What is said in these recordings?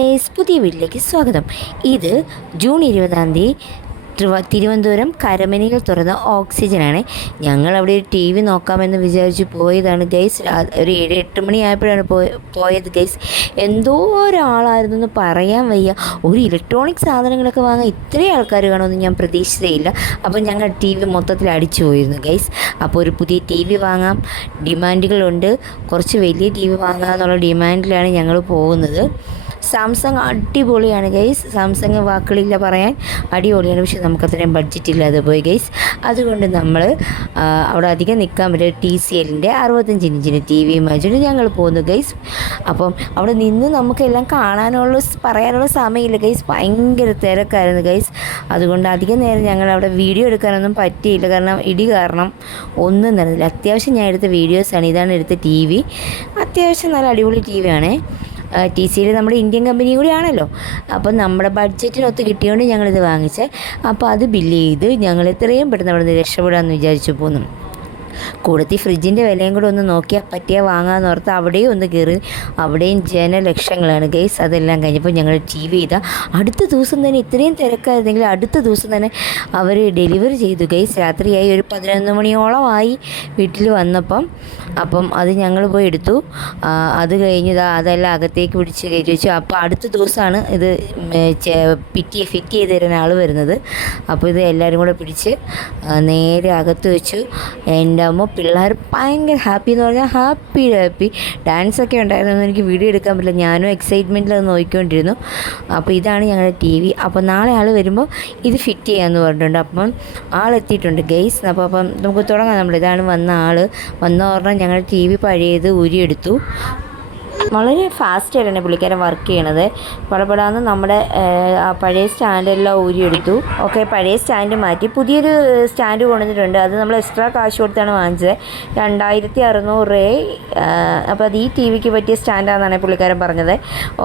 Guys, പുതിയ വീട്ടിലേക്ക് സ്വാഗതം. ഇത് ജൂൺ 20 തിരുവനന്തപുരം കരമനയിൽ തുറന്ന ഓക്സിജനാണ്. ഞങ്ങൾ അവിടെ ഒരു ടി വി നോക്കാമെന്ന് വിചാരിച്ച് പോയതാണ് ഗൈസ്. ഒരു 7-8 മണിയായപ്പോഴാണ് പോയത് ഗൈസ്. എന്തോ ഒരാളായിരുന്നു എന്ന് പറയാൻ വയ്യ. ഒരു ഇലക്ട്രോണിക് സാധനങ്ങളൊക്കെ വാങ്ങാൻ ഇത്രയും ആൾക്കാർ കാണുമെന്ന് ഞാൻ പ്രതീക്ഷിച്ചതേയില്ല. അപ്പോൾ ഞങ്ങൾ ടി വി മൊത്തത്തിൽ അടിച്ചു പോയിരുന്നു ഗൈസ്. അപ്പോൾ ഒരു പുതിയ ടി വി വാങ്ങാം, ഡിമാൻഡുകളുണ്ട്. കുറച്ച് വലിയ ടി വി വാങ്ങാമെന്നുള്ള ഡിമാൻഡിലാണ് ഞങ്ങൾ പോകുന്നത്. സാംസങ് അടിപൊളിയാണ് ഗൈസ്. സാംസങ് വാക്കുകളില്ല പറയാൻ, അടിപൊളിയാണ്. പക്ഷെ നമുക്കത്രയും ബഡ്ജറ്റ് ഇല്ലാതെ പോയി ഗൈസ്. അതുകൊണ്ട് നമ്മൾ അവിടെ അധികം നിൽക്കാൻ പറ്റിയ TCLൻ്റെ 65 ഇഞ്ചിൻ്റെ ടി വി വാങ്ങിച്ചിട്ട് ഞങ്ങൾ പോകുന്നു ഗൈസ്. അപ്പം അവിടെ നിന്ന് നമുക്കെല്ലാം കാണാനുള്ള പറയാനുള്ള സമയമില്ല ഗൈസ്. ഭയങ്കര തിരക്കായിരുന്നു ഗൈസ്. അതുകൊണ്ട് അധികം നേരം ഞങ്ങൾ അവിടെ വീഡിയോ എടുക്കാനൊന്നും പറ്റിയില്ല. കാരണം ഇടി കാരണം ഒന്നും നടന്നില്ല. അത്യാവശ്യം ഞാൻ എടുത്ത വീഡിയോസാണ്. ഇതാണ് എടുത്ത ടി വി. അത്യാവശ്യം നല്ല അടിപൊളി ടി വി ആണ്. TCL നമ്മുടെ ഇന്ത്യൻ കമ്പനി കൂടിയാണല്ലോ. അപ്പം നമ്മുടെ ബഡ്ജറ്റിനൊത്ത് കിട്ടിയോണ്ട് ഞങ്ങളിത് വാങ്ങിച്ചേ. അപ്പോൾ അത് ബില്ല് ചെയ്ത് ഞങ്ങൾ എത്രയും പെട്ടെന്ന് അവിടെ നിന്ന് രക്ഷപ്പെടാമെന്ന് വിചാരിച്ചു പോന്നു. കൂടത്തി ഫ്രിഡ്ജിൻ്റെ വിലയും കൂടെ ഒന്ന് നോക്കിയാൽ പറ്റിയാൽ വാങ്ങാമെന്ന് ഓർത്ത് അവിടെയും ഒന്ന് കയറി. അവിടെയും ജനലക്ഷങ്ങളാണ് ഗൈസ്. അതെല്ലാം കഴിഞ്ഞപ്പോൾ ഞങ്ങൾ ടി വി ചെയ്താൽ അടുത്ത ദിവസം തന്നെ, ഇത്രയും തിരക്കായിരുന്നെങ്കിൽ അടുത്ത ദിവസം തന്നെ അവർ ഡെലിവറി ചെയ്തു ഗൈസ്. രാത്രിയായി, ഒരു 11 മണിയോളമായി വീട്ടിൽ വന്നപ്പം. അപ്പം അത് ഞങ്ങൾ പോയി എടുത്തു. അത് കഴിഞ്ഞ് അതെല്ലാം അകത്തേക്ക് പിടിച്ച് കയറ്റി വെച്ചു. അപ്പോൾ അടുത്ത ദിവസമാണ് ഇത് ഫിറ്റ് ചെയ്ത് തരുന്ന ആൾ വരുന്നത്. അപ്പോൾ ഇത് എല്ലാവരും കൂടെ പിടിച്ച് നേരെ അകത്ത് വെച്ചു. എൻ്റെ അമ്മ, പിള്ളേർ ഭയങ്കര ഹാപ്പി എന്ന് പറഞ്ഞാൽ ഹാപ്പി. ഡാൻസൊക്കെ ഉണ്ടായിരുന്നു. എനിക്ക് വീഡിയോ എടുക്കാൻ പറ്റില്ല. ഞാനും എക്സൈറ്റ്മെൻറ്റിൽ അത് നോക്കിക്കൊണ്ടിരുന്നു. അപ്പോൾ ഇതാണ് ഞങ്ങളുടെ ടി വി. അപ്പോൾ നാളെ ആൾ വരുമ്പോൾ ഇത് ഫിറ്റ് ചെയ്യാമെന്ന് പറഞ്ഞിട്ടുണ്ട്. അപ്പം ആളെത്തിയിട്ടുണ്ട് ഗൈസ്. അപ്പം നമുക്ക് തുടങ്ങാം. ഇതാണ് വന്ന ആൾ. വന്ന പറഞ്ഞാൽ ഞങ്ങളുടെ ടി വി പഴയത് ഊരിയെടുത്തു. വളരെ ഫാസ്റ്റായിട്ടാണ് പുള്ളിക്കാരൻ വർക്ക് ചെയ്യണത്. പടപടാന്ന് നമ്മുടെ പഴയ സ്റ്റാൻഡെല്ലാം ഊരിയെടുത്തു. ഓക്കെ, പഴയ സ്റ്റാൻഡ് മാറ്റി പുതിയൊരു സ്റ്റാൻഡ് കൊണ്ടുവന്നിട്ടുണ്ട്. അത് നമ്മൾ എക്സ്ട്രാ കാശ് കൊടുത്താണ് വാങ്ങിച്ചത്. 2600 രൂപ. അപ്പോൾ അത് ഈ ടി വിക്ക് പറ്റിയ സ്റ്റാൻഡാണെന്നാണ് പുള്ളിക്കാരൻ പറഞ്ഞത്.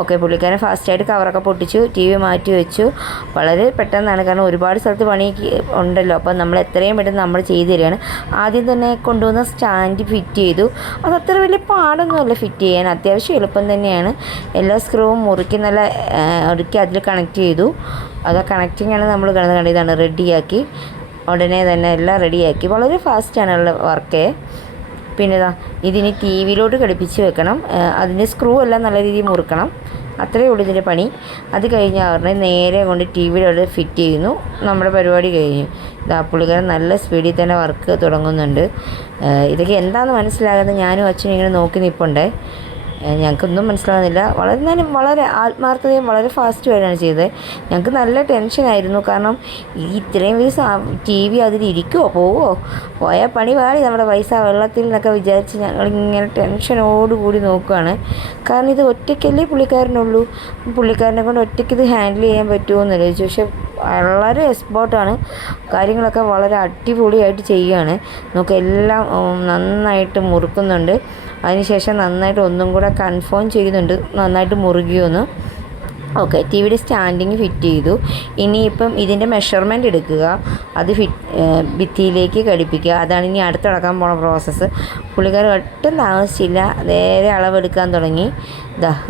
ഓക്കെ, പുള്ളിക്കാരൻ ഫാസ്റ്റായിട്ട് കവറൊക്കെ പൊട്ടിച്ചു, ടി വി മാറ്റി വെച്ചു. വളരെ പെട്ടെന്നാണ്, കാരണം ഒരുപാട് സ്ഥലത്ത് പണി ഉണ്ടല്ലോ. അപ്പോൾ നമ്മൾ എത്രയും പെട്ടെന്ന് നമ്മൾ ചെയ്തു തരികയാണ്. ആദ്യം തന്നെ കൊണ്ടുവന്ന സ്റ്റാൻഡ് ഫിറ്റ് ചെയ്തു. അതത്ര വലിയ പാടൊന്നുമല്ല ഫിറ്റ് ചെയ്യാൻ, അത്യാവശ്യം എളുപ്പം തന്നെയാണ്. എല്ലാ സ്ക്രൂവും മുറുക്കി നല്ല ഒടുക്കി അതിൽ കണക്ട് ചെയ്തു. അത് കണക്റ്റിങ്ങാണ് നമ്മൾ കണ്ടത്. ഇതാണ് റെഡിയാക്കി, ഉടനെ തന്നെ എല്ലാം റെഡിയാക്കി. വളരെ ഫാസ്റ്റാണ് വർക്ക്. പിന്നെ ഇതിന് ടി വിയിലോട്ട് ഘടിപ്പിച്ച് വെക്കണം. അതിൻ്റെ സ്ക്രൂ എല്ലാം നല്ല രീതിയിൽ മുറുക്കണം. അത്രയേ ഉള്ളൂ ഇതിൻ്റെ പണി. അത് കഴിഞ്ഞ് അവരുടെ നേരെ കൊണ്ട് ടി വിയിലോട്ട് ഫിറ്റ് ചെയ്യുന്നു. നമ്മുടെ പരിപാടി കഴിഞ്ഞു. പുള്ളിക്കാരൻ നല്ല സ്പീഡിൽ തന്നെ വർക്ക് തുടങ്ങുന്നുണ്ട്. ഇതൊക്കെ എന്താണെന്ന് മനസ്സിലാകാതെ ഞാനും അച്ഛനും ഇങ്ങനെ നോക്കി നിൽപ്പുണ്ടേ. ഞങ്ങൾക്കൊന്നും മനസ്സിലാകുന്നില്ല. വളരെ ആത്മാർത്ഥതയും വളരെ ഫാസ്റ്റുമായിട്ടാണ് ചെയ്തത്. ഞങ്ങൾക്ക് നല്ല ടെൻഷനായിരുന്നു. കാരണം ഇത്രയും ടി വി അതിലിരിക്കുമോ, പോയാൽ പണി പാടി നമ്മുടെ പൈസ വെള്ളത്തിൽ എന്നൊക്കെ വിചാരിച്ച് ഞങ്ങളിങ്ങനെ ടെൻഷനോടുകൂടി നോക്കുകയാണ്. കാരണം ഇത് ഒറ്റയ്ക്കല്ലേ പുള്ളിക്കാരനുള്ളൂ. പുള്ളിക്കാരനെ കൊണ്ട് ഒറ്റയ്ക്ക് ഇത് ഹാൻഡിൽ ചെയ്യാൻ പറ്റുമോ എന്നല്ല ചോദിച്ചു. പക്ഷേ വളരെ എക്സ്പേർട്ടാണ്. കാര്യങ്ങളൊക്കെ വളരെ അടിപൊളിയായിട്ട് ചെയ്യുകയാണ്. നമുക്ക് എല്ലാം നന്നായിട്ട് മുറുക്കുന്നുണ്ട്. അതിനുശേഷം നന്നായിട്ട് ഒന്നും കൂടെ കൺഫേം ചെയ്യുന്നുണ്ട് നന്നായിട്ട് മുറുകിയോന്ന്. ഓക്കെ, ടി വിയുടെ സ്റ്റാൻഡിങ് ഫിറ്റ് ചെയ്തു. ഇനിയിപ്പം ഇതിൻ്റെ മെഷർമെൻറ്റ് എടുക്കുക, അത് ഭിത്തിയിലേക്ക് ഘടിപ്പിക്കുക. അതാണ് ഇനി അടുത്ത് നടക്കാൻ പോണ പ്രോസസ്സ്. പുള്ളിക്കാർ ഒട്ടും താമസിച്ചില്ല, നേരെ അളവെടുക്കാൻ തുടങ്ങി.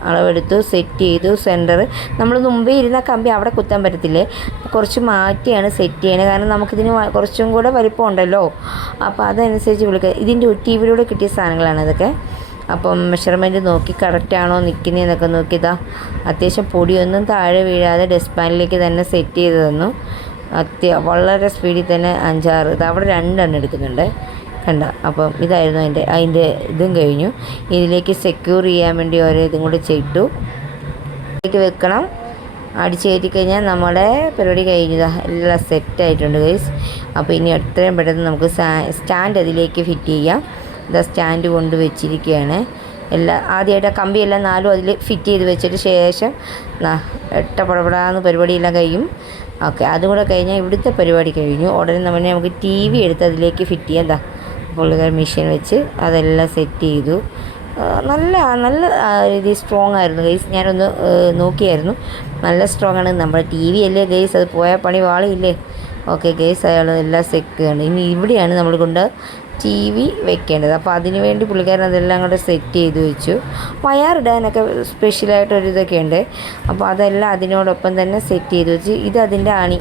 അളവെടുത്തു, സെറ്റ് ചെയ്തു. സെൻറ്റർ നമ്മൾ മുമ്പേ ഇരുന്ന കമ്പി അവിടെ കുത്താൻ പറ്റത്തില്ലേ, കുറച്ച് മാറ്റിയാണ് സെറ്റ് ചെയ്യണത്. കാരണം നമുക്കിതിന് കുറച്ചും കൂടെ വലിപ്പം ഉണ്ടല്ലോ. അപ്പോൾ അതനുസരിച്ച് പുള്ളിക്കാർ ഇതിൻ്റെ ടി വിയിലൂടെ കിട്ടിയ സാധനങ്ങളാണ് ഇതൊക്കെ. അപ്പം മെഷർമെൻറ്റ് നോക്കി കറക്റ്റാണോ നിൽക്കുന്നതെന്നൊക്കെ നോക്കി. അത്യാവശ്യം പൊടിയൊന്നും താഴെ വീഴാതെ ഡസ്റ്റ്പാനിലേക്ക് തന്നെ സെറ്റ് ചെയ്ത് തന്നു. വളരെ സ്പീഡിൽ തന്നെ 5-6 അവിടെ 2 എടുക്കുന്നുണ്ട് കണ്ട. അപ്പം ഇതായിരുന്നു അതിൻ്റെ ഇതും കഴിഞ്ഞു. ഇതിലേക്ക് സെക്യൂർ ചെയ്യാൻ വേണ്ടി ഓരോ ഇതും കൂടി ചെയ്തു ഇതിലേക്ക് വെക്കണം. അടിച്ച് കയറ്റി കഴിഞ്ഞാൽ നമ്മുടെ പരിപാടി കഴിഞ്ഞതാണ്. എല്ലാം സെറ്റായിട്ടുണ്ട് ഗൈസ്. അപ്പോൾ ഇനി എത്രയും പെട്ടെന്ന് നമുക്ക് സ്റ്റാൻഡ് അതിലേക്ക് ഫിറ്റ് ചെയ്യാം. സ്റ്റാൻഡ് കൊണ്ട് വെച്ചിരിക്കുകയാണ്. ആദ്യമായിട്ട് ആ കമ്പിയെല്ലാം 4 അതിൽ ഫിറ്റ് ചെയ്ത് വെച്ചിട്ട് ശേഷം എട്ടപ്പടപടാന്ന് പരിപാടിയെല്ലാം കഴിയും. ഓക്കെ, അതും കൂടെ കഴിഞ്ഞാൽ ഇവിടുത്തെ പരിപാടി കഴിഞ്ഞു. ഉടനെ നമുക്ക് ടി വി എടുത്ത് അതിലേക്ക് ഫിറ്റ് ചെയ്യാം. പുള്ളിക്കാരൻ മെഷീൻ വെച്ച് അതെല്ലാം സെറ്റ് ചെയ്തു. നല്ല രീതിയിൽ സ്ട്രോങ് ആയിരുന്നു ഗൈസ്. ഞാനൊന്ന് നോക്കിയായിരുന്നു, നല്ല സ്ട്രോങ് ആണ്. നമ്മുടെ ടി വി അല്ലേ ഗൈസ്, അത് പോയാൽ പണി വാളിയില്ലേ. ഓക്കെ ഗൈസ്, അയാൾ എല്ലാം സെക്കാണ്. ഇനി ഇവിടെയാണ് നമ്മൾ കൊണ്ട് ടി വി വെക്കേണ്ടത്. അപ്പോൾ അതിന് വേണ്ടി പുള്ളിക്കാരൻ അതെല്ലാം കൂടെ സെറ്റ് ചെയ്ത് വെച്ചു. വയറിടാനൊക്കെ സ്പെഷ്യലായിട്ടൊരിതൊക്കെ ഉണ്ട്. അപ്പോൾ അതെല്ലാം അതിനോടൊപ്പം തന്നെ സെറ്റ് ചെയ്ത് വെച്ച്. ഇത് അതിൻ്റെ ആണി,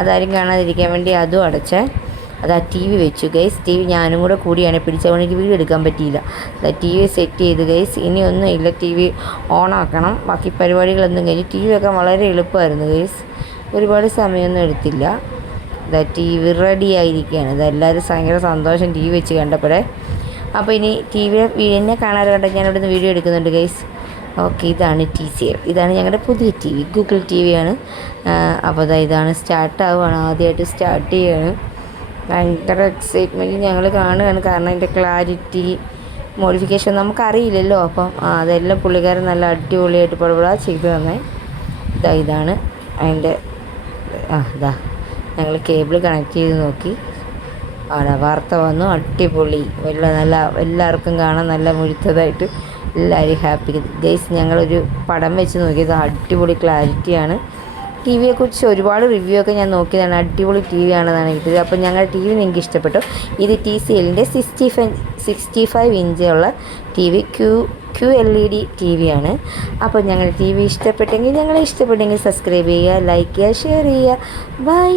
അതാരും കാണാതിരിക്കാൻ വേണ്ടി അതും അടച്ചേ. അതാ ടി വി വെച്ചു ഗൈസ്. ടി വി ഞാനും കൂടെ കൂടിയാണ് പിടിച്ചതുകൊണ്ട് എനിക്ക് വീഡിയോ എടുക്കാൻ പറ്റിയില്ല. അതാ ടി വി സെറ്റ് ചെയ്ത് ഗൈസ്. ഇനി ഒന്നുമില്ല, ടി വി ഓണാക്കണം. ബാക്കി പരിപാടികളൊന്നും കഴിഞ്ഞ്. ടി വി വെക്കാൻ വളരെ എളുപ്പമായിരുന്നു ഗൈസ്, ഒരുപാട് സമയമൊന്നും എടുത്തില്ല. ഇതാ ടി വി റെഡി ആയിരിക്കുകയാണ്. ഇതെല്ലാവരും ഭയങ്കര സന്തോഷം ടി വി വെച്ച് കണ്ടപ്പോഴേ. അപ്പോൾ ഇനി ടി വി എന്നെ കാണാതെ കണ്ട ഞാൻ ഇവിടുന്ന് വീഡിയോ എടുക്കുന്നുണ്ട് ഗൈസ്. ഓക്കെ, ഇതാണ് TCL. ഇതാണ് ഞങ്ങളുടെ പുതിയ ടി വി, ഗൂഗിൾ ടി വിയാണ്. അപ്പോൾ ഇതാണ് സ്റ്റാർട്ട് ആവുകയാണ്, ആദ്യമായിട്ട് സ്റ്റാർട്ട് ചെയ്യുകയാണ്. ഭയങ്കര എക്സൈറ്റ്മെൻറ്റ് ഞങ്ങൾ കാണുകയാണ്. കാരണം അതിൻ്റെ ക്ലാരിറ്റി മോഡിഫിക്കേഷൻ നമുക്കറിയില്ലല്ലോ. അപ്പം അതെല്ലാം പുള്ളിക്കാരൻ നല്ല അടിപൊളിയായിട്ട് പടപടാ ചെയ്ത് തന്നെ. ഇതാണ് അതിൻ്റെ ഇതാ ഞങ്ങൾ കേബിൾ കണക്ട് ചെയ്ത് നോക്കി. അവിടെ വാർത്ത വന്നു, അടിപൊളി, നല്ല എല്ലാവർക്കും കാണാൻ നല്ല മുഴുത്തതായിട്ട് എല്ലാവരും ഹാപ്പി ഗൈസ്. ഞങ്ങളൊരു പടം വെച്ച് നോക്കിയത് അടിപൊളി ക്ലാരിറ്റിയാണ്. ടി വിയെക്കുറിച്ച് ഒരുപാട് റിവ്യൂ ഒക്കെ ഞാൻ നോക്കിയതാണ്. അടിപൊളി ടി വി ആണെന്നാണ് എനിക്ക്. അപ്പോൾ ഞങ്ങളുടെ ടി വി നിങ്ങൾക്ക് ഇഷ്ടപ്പെട്ടു. ഇത് TCLൻ്റെ 65 ഇഞ്ചുള്ള ടി വി QLED ടി വിയാണ്. അപ്പോൾ ഞങ്ങളുടെ ടി വി ഇഷ്ടപ്പെട്ടെങ്കിൽ സബ്സ്ക്രൈബ് ചെയ്യുക, ലൈക്ക് ചെയ്യുക, ഷെയർ ചെയ്യുക. ബൈ.